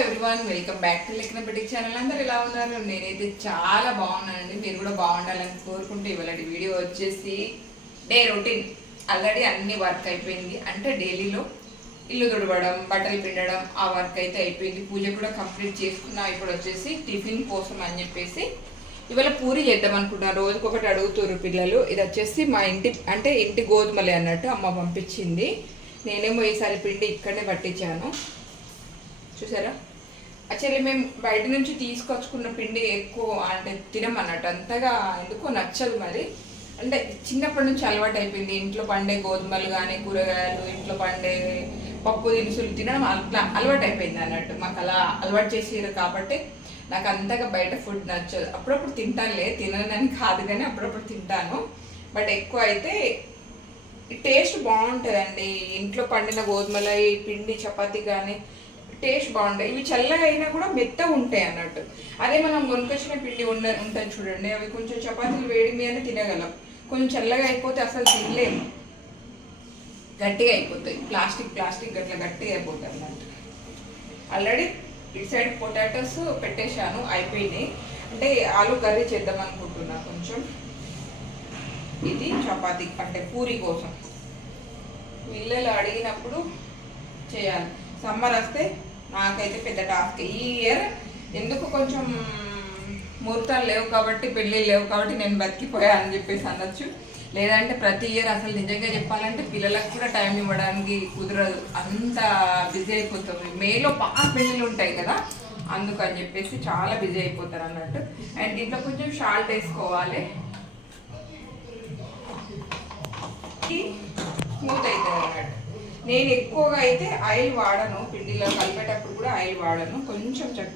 Everyone welcome back to లెక్కన పెట్టి channel అందరు ఎలా ఉన్నారు? నేనైతే చాలా బాగున్నానండి. మీరు కూడా బాగుండాలని కోరుకుంటే ఇవాళ వీడియో వచ్చేసి డే రొటీన్. ఆల్రెడీ అన్ని వర్క్ అయిపోయింది. అంటే డైలీలో ఇల్లు తుడవడం బట్టలు పిండడం ఆ వర్క్ అయితే అయిపోయింది. పూజ కూడా కంప్లీట్ చేసుకున్నా ఇప్పుడు వచ్చేసి టిఫిన్ కోసం అని చెప్పేసి ఇవాళ పూరి చేద్దాం అనుకుంటున్నా. రోజుకొకటి అడుగుతున్నారు పిల్లలు. ఇది వచ్చేసి మా ఇంటి అంటే ఇంటి గోధుమలే అన్నట్టు అమ్మ పంపించింది. నేనేమో ఈసారి పిండి ఇక్కడనే పట్టించాను. చూసారా? యాక్చువల్లీ మేము బయట నుంచి తీసుకొచ్చుకున్న పిండి ఎక్కువ అంటే తినమన్నట్టు. అంతగా ఎందుకో నచ్చదు మరి. అంటే చిన్నప్పటి నుంచి అలవాటు అయిపోయింది. ఇంట్లో పండే గోధుమలు కానీ కూరగాయలు ఇంట్లో పండే పప్పు దినుసులు తినడం అట్లా అలవాటు అయిపోయింది అన్నట్టు. మాకు అలా అలవాటు చేసారు కాబట్టి నాకు అంతగా బయట ఫుడ్ నచ్చదు. అప్పుడప్పుడు తింటానులే. తిననని కాదు కానీ అప్పుడప్పుడు తింటాను. బట్ ఎక్కువ అయితే టేస్ట్ బాగుంటుందండి. ఇంట్లో పండిన గోధుమల ఈ పిండి చపాతీ కానీ టేస్ట్ బాగుంటాయి. ఇవి చల్లగా అయినా కూడా మెత్తగా ఉంటాయి అన్నట్టు. అదే మనం కొనుకొచ్చిన పిండి ఉండ ఉంటుంది చూడండి అవి కొంచెం చపాతీలు వేడి మీదనే తినగలం. కొంచెం చల్లగా అయిపోతే అసలు తినలేము గట్టిగా అయిపోతాయి. ప్లాస్టిక్ ప్లాస్టిక్ గట్ల గట్టిగా అయిపోతాయి అన్నట్టు. ఆల్రెడీ ఇటు సైడ్ పొటాటోస్ పెట్టేశాను అయిపోయినాయి. అంటే ఆలు కర్రీ చేద్దాం అనుకుంటున్నా కొంచెం. ఇది చపాతీ అంటే పూరి కోసం. పిల్లలు అడిగినప్పుడు చేయాలి. సమ్మర్ వస్తే నాకైతే పెద్ద టాస్క్. ఈ ఇయర్ ఎందుకు కొంచెం ముహూర్తాలు లేవు కాబట్టి పెళ్ళి లేవు కాబట్టి నేను బతికిపోయా అని చెప్పేసి అనొచ్చు. లేదంటే ప్రతి ఇయర్ అసలు నిజంగా చెప్పాలంటే పిల్లలకు కూడా టైం ఇవ్వడానికి కుదరదు. అంత బిజీ అయిపోతుంది మేలో బాగా పెళ్ళిళ్ళు ఉంటాయి కదా అందుకని చెప్పేసి చాలా బిజీ అయిపోతారు అన్నట్టు. అండ్ దీంట్లో కొంచెం షాల్ట్ వేసుకోవాలి. స్మూత్ అవుతుంది అన్నట్టు. నేను ఎక్కువగా అయితే ఆయిల్ వాడను పిండిలో కలిపేటప్పుడు కూడా ఆయిల్ వాడను. కొంచెం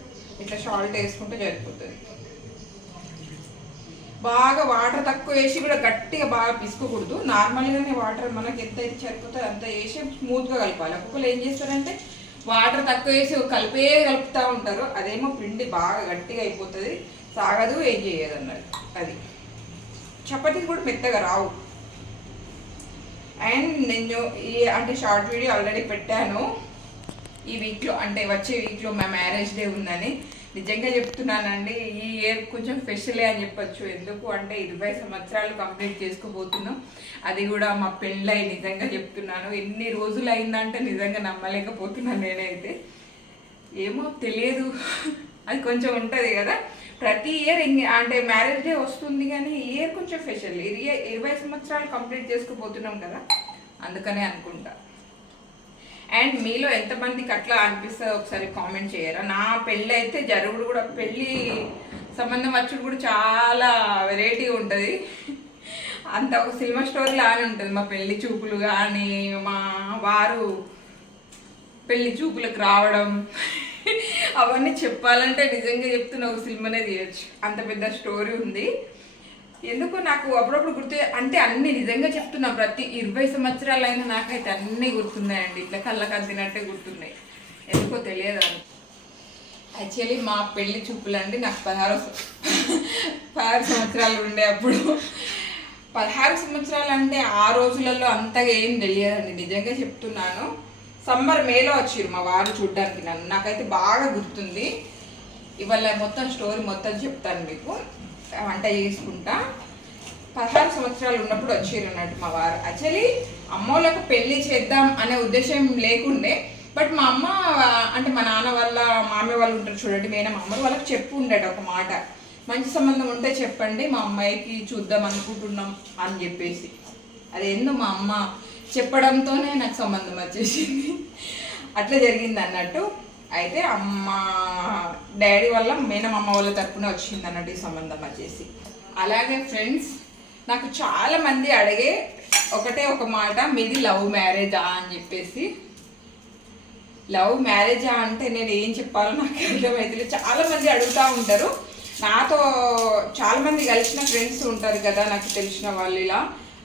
ఇట్లా సాల్ట్ వేసుకుంటే సరిపోతుంది. బాగా వాటర్ తక్కువ వేసి కూడా గట్టిగా బాగా పిసుకోకూడదు. నార్మల్గానే వాటర్ మనకి ఎంత అయితే సరిపోతుంది అంత వేసి స్మూత్గా కలపాలి. ఒక్కొక్కరు ఏం చేస్తారంటే వాటర్ తక్కువ వేసి కలిపే కలుపుతూ ఉంటారు. అదేమో పిండి బాగా గట్టిగా అయిపోతుంది. సాగదు ఏం చేయదు అన్నది అది. చపాతీలు కూడా మెత్తగా రావు. అండ్ నేను ఈ అంటే షార్ట్ వీడియో ఆల్రెడీ పెట్టాను. ఈ వీక్లో అంటే వచ్చే వీక్లో మా మ్యారేజ్ డే ఉందని. నిజంగా చెప్తున్నానండి ఈ ఇయర్ కొంచెం స్పెషలే అని చెప్పొచ్చు. ఎందుకు అంటే ఇరవై సంవత్సరాలు కంప్లీట్ చేసుకోబోతున్నాం. అది కూడా మా పెళ్ళై నిజంగా చెప్తున్నాను. ఎన్ని రోజులు అయిందంటే నిజంగా నమ్మలేకపోతున్నాను నేనైతే. ఏమో తెలియదు. అది కొంచెం ఉంటుంది కదా. ప్రతి ఇయర్ అంటే మ్యారేజ్ డే వస్తుంది కానీ ఈ ఇయర్ కొంచెం స్పెషల్ ఇరవై ఇరవై సంవత్సరాలు కంప్లీట్ చేసుకుపోతున్నాం కదా అందుకనే అనుకుంటా. అండ్ మీలో ఎంతమందికి అట్లా అనిపిస్తుందో ఒకసారి కామెంట్ చేయరా? నా పెళ్ళి అయితే జరుగుడు కూడా పెళ్ళి సంబంధం వచ్చుడు కూడా చాలా వెరైటీ ఉంటుంది. అంత ఒక సినిమా స్టోరీ లానే ఉంటుంది. మా పెళ్ళి చూపులు కానీ మా వారు పెళ్ళి చూపులకు రావడం. అవన్నీ చెప్పాలంటే నిజంగా చెప్తున్న ఒక సినిమానే తీయచ్చు అంత పెద్ద స్టోరీ ఉంది. ఎందుకు నాకు అప్పుడప్పుడు గుర్తు అంటే అన్ని నిజంగా చెప్తున్నా ప్రతి ఇరవై సంవత్సరాలు అయినా నాకైతే అన్నీ గుర్తున్నాయండి. ఇట్లా కళ్ళకు అందినట్టే గుర్తున్నాయి. ఎందుకో తెలియదు అని యాక్చువల్లీ మా పెళ్ళి చూపులు అండి నాకు పదహారు పదహారు సంవత్సరాలు ఉండే అప్పుడు. పదహారు సంవత్సరాలు అంటే ఆ రోజులలో అంతగా ఏం తెలియదండి. నిజంగా చెప్తున్నాను. సమ్మర్ మేలో వచ్చిరు మా వారు చూడ్డానికి నన్ను. నాకైతే బాగా గుర్తుంది. ఇవాళ మొత్తం స్టోరీ మొత్తం చెప్తాను మీకు. వంట చేసుకుంటా. పదహారు సంవత్సరాలు ఉన్నప్పుడు వచ్చారు అన్నట్టు మా వారు. యాక్చువల్లీ అమ్మోళ్ళకు పెళ్ళి చేద్దాం అనే ఉద్దేశం లేకుండే. బట్ మా అమ్మ అంటే మా నాన్న వాళ్ళ మామయ్య వాళ్ళు ఉంటారు చూడండి నేను మా అమ్మ వాళ్ళకి చెప్పు ఉండేట ఒక మాట. మంచి సంబంధం ఉంటే చెప్పండి మా అమ్మాయికి చూద్దాం అనుకుంటున్నాం అని చెప్పేసి. అదేందో మా అమ్మ చెప్పడంతోనే నాకు సంబంధం వచ్చేసింది. అట్లా జరిగింది అన్నట్టు అయితే అమ్మ డాడీ వల్ల మేనమ్మ వాళ్ళ తరపున వచ్చింది అన్నట్టు ఈ సంబంధం వచ్చేసి. అలాగే ఫ్రెండ్స్ నాకు చాలా మంది అడిగే ఒకటే ఒక మాట మీది లవ్ మ్యారేజా అని చెప్పేసి. లవ్ మ్యారేజా అంటే నేను ఏం చెప్పాలో నాకు అర్థమవుతుంది చాలా మంది అడుగుతూ ఉంటారు. నాతో చాలా మంది కలిసిన ఫ్రెండ్స్ ఉంటారు కదా నాకు తెలిసిన వాళ్ళు ఇలా.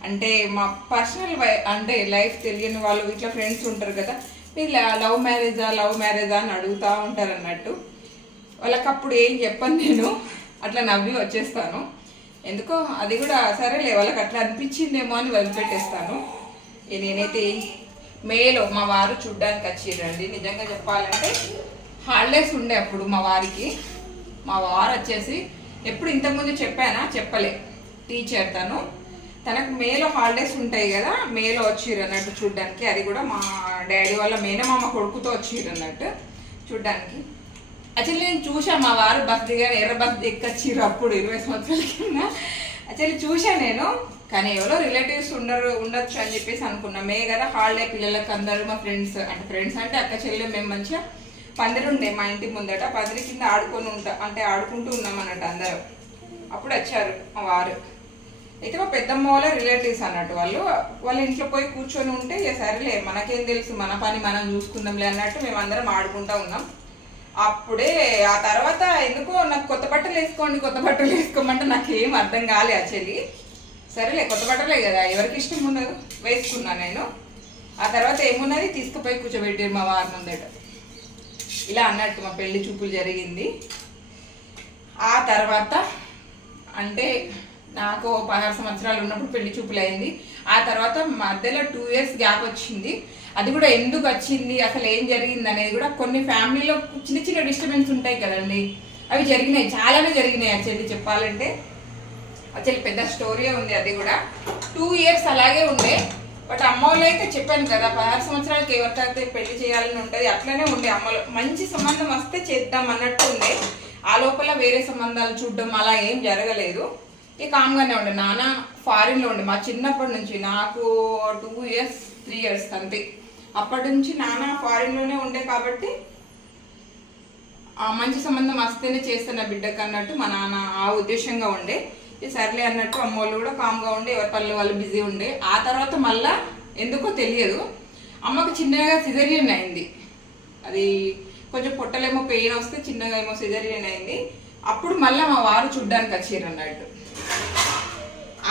అంటే మా పర్సనల్ అంటే లైఫ్ తెలియని వాళ్ళు ఇట్లా ఫ్రెండ్స్ ఉంటారు కదా మీరు లవ్ మ్యారేజా లవ్ మ్యారేజా అని అడుగుతూ ఉంటారు అన్నట్టు వాళ్ళకి అప్పుడు ఏం చెప్పను నేను. అట్లా నవ్వి వచ్చేస్తాను. ఎందుకో అది కూడా సరేలే వాళ్ళకి అట్లా అనిపించిందేమో అని వదిలిపెట్టేస్తాను. నేనైతే మేలో మా వారు చూడ్డానికి వచ్చిరండి నిజంగా చెప్పాలంటే హాలిడేస్ ఉండే అప్పుడు మా వారికి. మా వారు వచ్చేసి ఎప్పుడు ఇంతకుముందు చెప్పానా? చెప్పలే. టీచర్ తను. తనకు మేలో హాలిడేస్ ఉంటాయి కదా మేలో వచ్చిర్రు అన్నట్టు చూడ్డానికి. అది కూడా మా డాడీ వాళ్ళ మేనమామ కొడుకుతో వచ్చిర్రు అన్నట్టు చూడ్డానికి. యాక్చువల్లీ నేను చూసా మా వారు బస్ దిగారు ఎర్ర బస్ ఎక్కొచ్చిర్రు అప్పుడు ఇరవై సంవత్సరాల కింద. యాక్చువల్లీ చూసా నేను కానీ ఎవరో రిలేటివ్స్ ఉండరు ఉండొచ్చు అని చెప్పేసి అనుకున్నా. మే కదా హాలిడే పిల్లలకు అందరూ మా ఫ్రెండ్స్ అంటే ఫ్రెండ్స్ అంటే అక్క చెల్లె మేము మంచిగా పందిరి ఉండే మా ఇంటి ముందట పందిరి కింద ఆడుకొని ఉంటా అంటే ఆడుకుంటూ ఉన్నాం అన్నట్టు అందరూ. అప్పుడు వచ్చారు మా వారు. అయితే మా పెద్దమ్మ వాళ్ళ రిలేటివ్స్ అన్నట్టు వాళ్ళు వాళ్ళ ఇంట్లో పోయి కూర్చొని ఉంటే ఇక సరేలే మనకేం తెలుసు మన పని మనం చూసుకుందాంలే అన్నట్టు మేము అందరం ఆడుకుంటా ఉన్నాం. అప్పుడే ఆ తర్వాత ఎందుకో నాకు కొత్త బట్టలు వేసుకోండి కొత్త బట్టలు వేసుకోమంటే నాకు ఏం అర్థం కాలే యాక్చువల్లీ సరేలే కొత్త బట్టలే కదా ఎవరికి ఇష్టం ఉండదు వేసుకున్నా నేను. ఆ తర్వాత ఏమున్నది తీసుకుపోయి కూర్చోబెట్టారు మా వారి ముందట. ఇలా అన్నట్టు మా పెళ్ళి చూపులు జరిగింది. ఆ తర్వాత అంటే నాకు పదహారు సంవత్సరాలు ఉన్నప్పుడు పెళ్ళి చూపులు అయింది ఆ తర్వాత మధ్యలో టూ ఇయర్స్ గ్యాప్ వచ్చింది. అది కూడా ఎందుకు వచ్చింది? అసలు ఏం జరిగింది అనేది కూడా కొన్ని ఫ్యామిలీలో చిన్న చిన్న డిస్టర్బెన్స్ ఉంటాయి కదండి. అవి జరిగినాయి. చాలానే జరిగినాయి యాక్చువల్లీ చెప్పాలంటే. యాక్చువల్లీ పెద్ద స్టోరీ ఉంది అది కూడా. టూ ఇయర్స్ అలాగే ఉండే. బట్ అమ్మ వాళ్ళు అయితే చెప్పాను కదా పదహారు సంవత్సరాలకి ఎవరికైతే పెళ్ళి చేయాలని ఉంటుంది అట్లనే ఉండే అమ్మలో. మంచి సంబంధం వస్తే చేద్దాం అన్నట్టు ఉండే. ఆ లోపల వేరే సంబంధాలు చూడడం అలా ఏం జరగలేదు. ఇక కామ్గానే ఉండే. నాన్న ఫారిన్లో ఉండే. మా చిన్నప్పటి నుంచి నాకు టూ ఇయర్స్ త్రీ ఇయర్స్ అంతే. అప్పటి నుంచి నాన్న ఫారిన్లోనే ఉండే కాబట్టి ఆ మంచి సంబంధం వస్తేనే చేస్తున్న బిడ్డకు అన్నట్టు మా నాన్న ఆ ఉద్దేశంగా ఉండే. ఈ సర్లే అన్నట్టు అమ్మ వాళ్ళు కూడా కామ్గా ఉండే. ఎవరి పనులు వాళ్ళు బిజీ ఉండే. ఆ తర్వాత మళ్ళా ఎందుకో తెలియదు. అమ్మకు చిన్నగా సిజరియన్ అయింది. అది కొంచెం పొట్టలేమో పెయిన్ వస్తే చిన్నగా ఏమో సిజరియన్ అయింది. అప్పుడు మళ్ళీ మా వారు చూడ్డానికి వచ్చారు అన్నట్టు.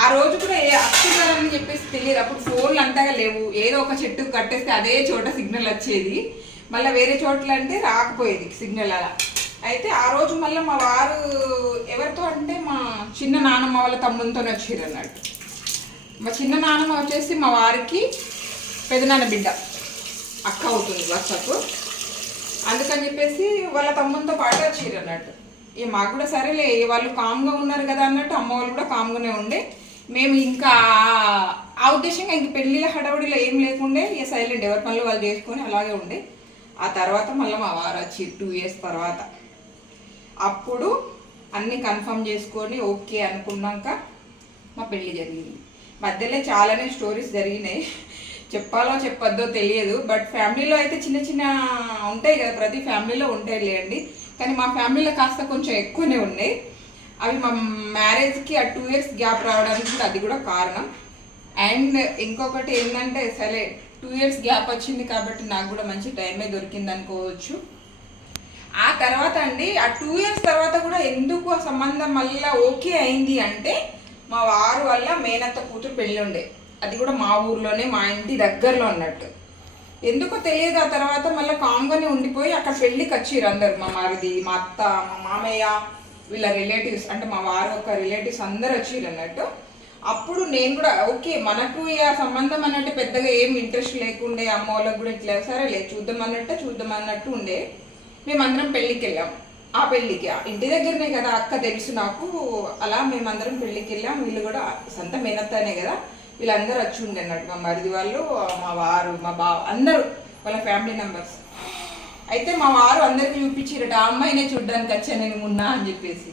ఆ రోజు కూడా ఏ అని చెప్పేసి తెలియదు. అప్పుడు ఫోన్లు అంతగా లేవు. ఏదో ఒక చెట్టు కట్టేస్తే అదే చోట సిగ్నల్ వచ్చేది. మళ్ళీ వేరే చోట్ల అంటే రాకపోయేది సిగ్నల్ అలా. అయితే ఆ రోజు మళ్ళీ మా వారు ఎవరితో అంటే మా చిన్న నానమ్మ వాళ్ళ తమ్మునితో వచ్చారు అన్నట్టు. మా చిన్న నానమ్మ వచ్చేసి మా వారికి పెదనాన్న బిడ్డ అక్క అవుతుంది వర్షకు అందుకని చెప్పేసి వాళ్ళ తమ్మునితో పాటు వచ్చారు అన్నట్టు. ఇక మాకు కూడా సరేలే వాళ్ళు కామ్గా ఉన్నారు కదా అన్నట్టు అమ్మ వాళ్ళు కూడా కామ్గానే ఉండే. మేము ఇంకా ఆ- ఉద్దేశంగా ఇంక పెళ్ళిళ్ళ హడావుడిలో ఏం లేకుండే ఇక సైలెంట్ ఎవరి పనులు వాళ్ళు చేసుకొని అలాగే ఉండే. ఆ తర్వాత మళ్ళీ మా వారు వచ్చి టూ ఇయర్స్ తర్వాత అప్పుడు అన్ని కన్ఫర్మ్ చేసుకొని ఓకే అనుకున్నాక మా పెళ్ళి జరిగింది. మధ్యలో చాలానే స్టోరీస్ జరిగినాయి. చెప్పాలో చెప్పొద్దో తెలియదు. బట్ ఫ్యామిలీలో అయితే చిన్న చిన్న ఉంటాయి కదా ప్రతి ఫ్యామిలీలో ఉంటాయి లేండి కానీ మా ఫ్యామిలీలో కాస్త కొంచెం ఎక్కువనే ఉన్నాయి. అవి మా మ్యారేజ్కి ఆ టూ ఇయర్స్ గ్యాప్ రావడానికి కూడా అది కూడా కారణం. అండ్ ఇంకొకటి ఏంటంటే సరే టూ ఇయర్స్ గ్యాప్ వచ్చింది కాబట్టి నాకు కూడా మంచి టైమే దొరికింది అనుకోవచ్చు. ఆ తర్వాత అండి ఆ టూ ఇయర్స్ తర్వాత కూడా ఎందుకు ఆ సంబంధం మళ్ళీ ఓకే అయింది అంటే మా వారు వల్ల మేనత్త కూతురు పెళ్ళి ఉండే. అది కూడా మా ఊర్లోనే మా ఇంటి దగ్గరలో ఉన్నట్టు. ఎందుకో తెలియదు ఆ తర్వాత మళ్ళీ కామ్గానే ఉండిపోయి అక్కడ పెళ్ళికి వచ్చిర్రు అందరు. మా మరిది మా అత్త మా మామయ్య వీళ్ళ రిలేటివ్స్ అంటే మా వారు ఒక రిలేటివ్స్ అందరు వచ్చిర్రు అన్నట్టు అప్పుడు నేను కూడా ఓకే మనకు ఇక సంబంధం అన్నట్టు పెద్దగా ఏం ఇంట్రెస్ట్ లేకుండే అమ్మ వాళ్ళకి కూడా ఇట్లా సరే లేదు చూద్దాం అన్నట్టు చూద్దాం అన్నట్టు ఉండే. మేమందరం పెళ్ళికి వెళ్ళాం. ఆ పెళ్ళికి ఆ ఇంటి దగ్గరనే కదా అక్క తెలుసు నాకు. అలా మేమందరం పెళ్ళికి వెళ్ళాం. వీళ్ళు కూడా సొంత మేనత్తనే కదా. వీళ్ళందరూ వచ్చి ఉండే అన్నట్టు. మా మరిది వాళ్ళు మా వారు మా బావ అందరూ వాళ్ళ ఫ్యామిలీ మెంబర్స్ అయితే మా వారు అందరికి చూపించారట ఆ అమ్మాయినే చూడ్డానికి వచ్చాను నేను ఉన్నా అని చెప్పేసి.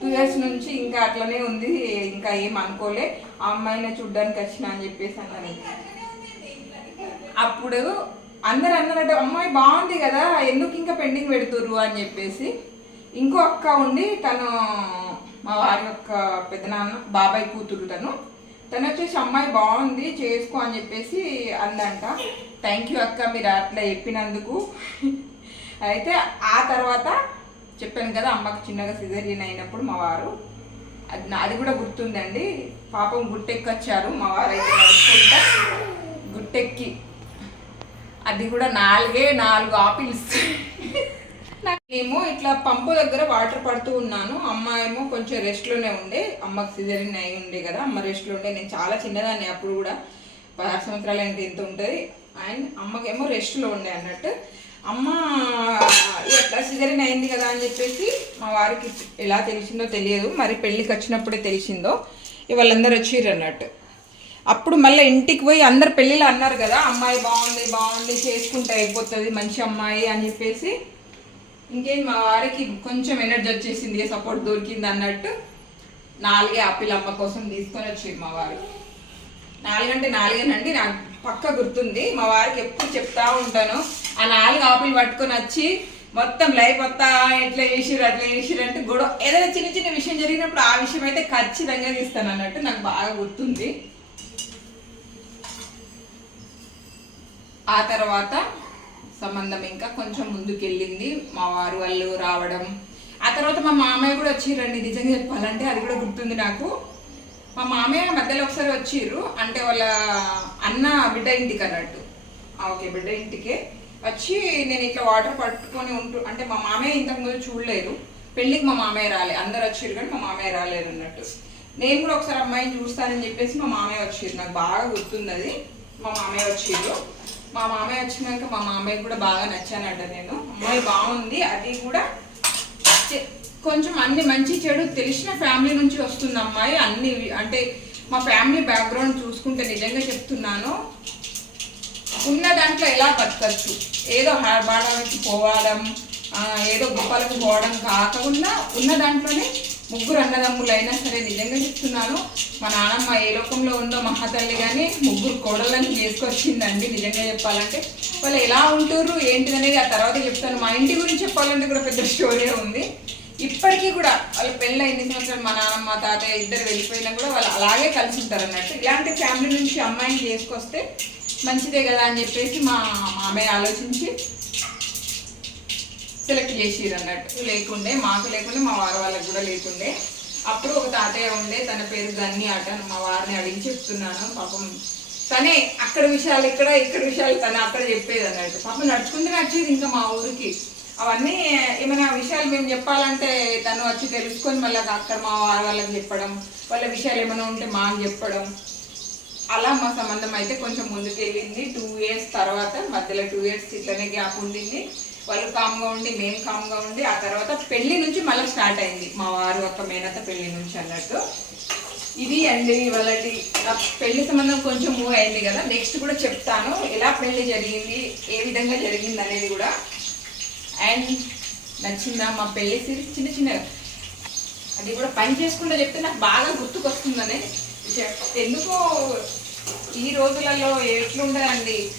టూ ఇయర్స్ నుంచి ఇంకా అట్లనే ఉంది ఇంకా ఏం అనుకోలే. ఆ అమ్మాయినే చూడ్డానికి వచ్చిన అని చెప్పేసి అన్నాను అప్పుడు అందరు అన్నారట అమ్మాయి బాగుంది కదా ఎందుకు ఇంకా పెండింగ్ పెడుతుర్రు అని చెప్పేసి. ఇంకో అక్క ఉండి తను మా వారి యొక్క పెద్దనాన్న బాబాయ్ కూతురు తను. తను వచ్చేసి అమ్మాయి బాగుంది చేసుకో అని చెప్పేసి అందంట. థ్యాంక్ యూ అక్క మీరు అట్లా చెప్పినందుకు. అయితే ఆ తర్వాత చెప్పాను కదా అమ్మకి చిన్నగా సిజరియన్ అయినప్పుడు మా వారు. అది నాది కూడా గుర్తుందండి. పాపం గుట్టెక్కొచ్చారు మా వారు అయితే నడుచుకుంటా గుట్టెక్కి. అది కూడా నాలుగే నాలుగు ఆపిల్స్. మేము ఇట్లా పంపు దగ్గర వాటర్ పడుతూ ఉన్నాను. అమ్మ ఏమో కొంచెం రెస్ట్లోనే ఉండే. అమ్మకి సిజరిన్ అయి ఉండే కదా. అమ్మ రెస్ట్లో ఉండే. నేను చాలా చిన్నదాన్ని అప్పుడు కూడా. పదహారు సంవత్సరాలు అంటే ఎంత ఉంటుంది. అండ్ అమ్మకేమో రెస్ట్లో ఉండే అన్నట్టు. అమ్మ ఎట్లా సిజరిన్ అయింది కదా? అని చెప్పేసి మా వారికి ఎలా తెలిసిందో తెలియదు. మరి పెళ్ళికి వచ్చినప్పుడే తెలిసిందో వాళ్ళందరూ వచ్చిర్రు అన్నట్టు. అప్పుడు మళ్ళీ ఇంటికి పోయి అందరు పెళ్ళిళ్ళు అన్నారు కదా. అమ్మాయి బాగుంది బాగుంది చేసుకుంటే అయిపోతుంది మంచి అమ్మాయి అని చెప్పేసి ఇంకేం మా వారికి కొంచెం ఎనర్జీ వచ్చేసింది సపోర్ట్ దొరికింది అన్నట్టు నాలుగే ఆపిల్ అమ్మ కోసం తీసుకొని వచ్చారు మా వారు. నాలుగంటే నాలుగేనండి నాకు పక్క గుర్తుంది. మా వారికి ఎప్పుడు చెప్తా ఉంటాను. ఆ నాలుగు ఆపిల్ పట్టుకొని వచ్చి మొత్తం లైఫ్ మొత్తం ఎట్లా చేసిరు అట్లా చేసిరు అంటే గొడవ. ఏదైనా చిన్న చిన్న విషయం జరిగినప్పుడు ఆ విషయం అయితే ఖచ్చితంగా తీస్తాను అన్నట్టు నాకు బాగా గుర్తుంది. ఆ తర్వాత సంబంధం ఇంకా కొంచెం ముందుకెళ్ళింది. మా వారు వాళ్ళు రావడం. ఆ తర్వాత మా మామయ్య కూడా వచ్చిర్రండి. నిజంగా చెప్పాలంటే అది కూడా గుర్తుంది నాకు. మా మామయ్య మధ్యలో ఒకసారి వచ్చిర్రు. అంటే వాళ్ళ అన్న బిడ్డ ఇంటికి అన్నట్టు. ఓకే బిడ్డ ఇంటికే. వచ్చి నేను ఇట్లా వాటర్ పట్టుకొని ఉంటూ అంటే మా మామయ్య ఇంతకుముందు చూడలేదు. పెళ్ళికి మా మామయ్య రాలే. అందరు వచ్చిర్రు కానీ మా మామయ్య రాలేదు అన్నట్టు. నేను కూడా ఒకసారి అమ్మాయిని చూస్తానని చెప్పేసి మా మామయ్య వచ్చిర్రు. నాకు బాగా గుర్తుంది అది. మా మామయ్య వచ్చిర్రు. మా మామయ్య వచ్చినాక మా మామయ్య కూడా బాగా నచ్చానంట నేను. అమ్మాయి బాగుంది అది కూడా కొంచెం అన్ని మంచి చెడు తెలిసిన ఫ్యామిలీ నుంచి వస్తుంది అమ్మాయి. అన్ని అంటే మా ఫ్యామిలీ బ్యాక్గ్రౌండ్ చూసుకుంటే నిజంగా చెప్తున్నాను. ఉన్న దాంట్లో ఎలా బతకచ్చు? ఏదో బాడకి పోవడం ఏదో గొప్పలకు పోవడం కాకుండా ఉన్న దాంట్లోనే ముగ్గురు అన్నదమ్ములైనా సరే నిజంగా చెప్తున్నాను మా నాన్నమ్మ ఏ లోకంలో ఉందో మహాతల్లి కానీ ముగ్గురు కోడళ్ళని చేసుకొచ్చిందండి నిజంగా చెప్పాలంటే. వాళ్ళు ఎలా ఉంటుర్రు ఏంటిదనేది ఆ తర్వాత చెప్తాను. మా ఇంటి గురించి చెప్పాలంటే కూడా పెద్ద స్టోరీ ఉంది. ఇప్పటికీ కూడా వాళ్ళ పెళ్ళి ఎన్ని సంవత్సరాలు మా నాన్నమ్మ తాతయ్య ఇద్దరు వెళ్ళిపోయినా కూడా వాళ్ళు అలాగే కలిసి ఉంటారు అన్నట్టు. ఇలాంటి ఫ్యామిలీ నుంచి అమ్మాయిని చేసుకొస్తే మంచిదే కదా అని చెప్పేసి మా మామయ్య ఆలోచించి సెలెక్ట్ చేసిర్రు అన్నట్టు లేకుండే మాకు లేకుండే మా వారి వాళ్ళకి కూడా లేకుండే. అప్పుడు ఒక తాతయ్య ఉండే తన పేరు గన్ని ఆట మా వారిని అడిగి చెప్తున్నాను పాపం తనే అక్కడ విషయాలు ఇక్కడ ఇక్కడ విషయాలు తను అక్కడ చెప్పేది అన్నట్టు పాపం నడుచుకుంటే నచ్చేది ఇంకా మా ఊరికి. అవన్నీ ఏమైనా విషయాలు మేము చెప్పాలంటే తను వచ్చి తెలుసుకొని మళ్ళీ అక్కడ మా వారి వాళ్ళకి చెప్పడం వాళ్ళ విషయాలు ఏమైనా ఉంటే మాకు చెప్పడం. అలా మా సంబంధం అయితే కొంచెం ముందుకు వెళ్ళింది టూ ఇయర్స్ తర్వాత మధ్యలో టూ ఇయర్స్ ఇట్లనే గ్యాప్ ఉండింది. వాళ్ళు కామ్గా ఉండి మేము కామ్గా ఉండి ఆ తర్వాత పెళ్ళి నుంచి మళ్ళీ స్టార్ట్ అయింది. మా వారు ఒక మేనత పెళ్ళి నుంచి అన్నట్టు. ఇది అండి వాళ్ళకి పెళ్ళి సంబంధం కొంచెం మూవ్ అయింది కదా నెక్స్ట్ కూడా చెప్తాను. ఎలా పెళ్ళి జరిగింది ఏ విధంగా జరిగింది అనేది కూడా. అండ్ నచ్చిందా మా పెళ్ళి సిరీస్ చిన్న చిన్న అది కూడా పని చేసుకుంటూ చెప్తే నాకు బాగా గుర్తుకొస్తుందని చెప్- ఎందుకో ఈ రోజులలో ఎట్లుండదండి?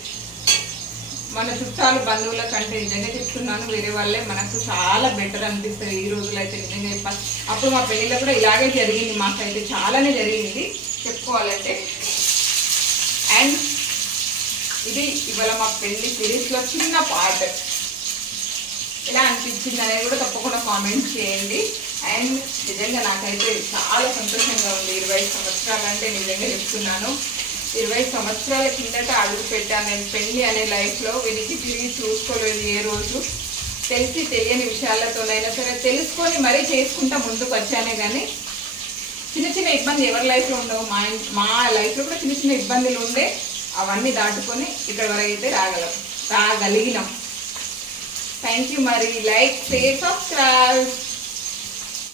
మన చుట్టాలు బంధువుల కంటే నిజంగా చెప్తున్నాను వేరే వాళ్ళే మనకు చాలా బెటర్ అనిపిస్తుంది ఈ రోజులు అయితే నిజంగా చెప్పాలి అప్పుడు మా పెళ్ళిలో కూడా ఇలాగే జరిగింది మాకైతే చాలానే జరిగింది. చెప్పుకోవాలంటే అండ్ ఇది ఇవాళ మా పెళ్ళి సిరీస్లో చిన్న పార్ట్ ఎలా అనిపించింది అనేది కూడా తప్పకుండా కామెంట్ చేయండి. అండ్ నిజంగా నాకైతే చాలా సంతోషంగా ఉంది ఇరవై సంవత్సరాలు అంటే నిజంగా చెప్తున్నాను. ఇరవై సంవత్సరాల కిందట అడుగు పెట్టాను నేను పెళ్ళి అనే లైఫ్లో వెనక్కి తిరిగి చూసుకోలేదు ఏ రోజు. తెలిసి తెలియని విషయాలతోనైనా సరే తెలుసుకొని మరీ చేసుకుంటా ముందుకు వచ్చానే కానీ చిన్న చిన్న ఇబ్బంది ఎవరి లైఫ్లో ఉండవు. మా మా లైఫ్లో కూడా చిన్న చిన్న ఇబ్బందులు ఉండే. అవన్నీ దాటుకొని ఇక్కడ వరకు అయితే రాగలం. రాగలిగినాం. థ్యాంక్ యూ మరి. Like share subscribe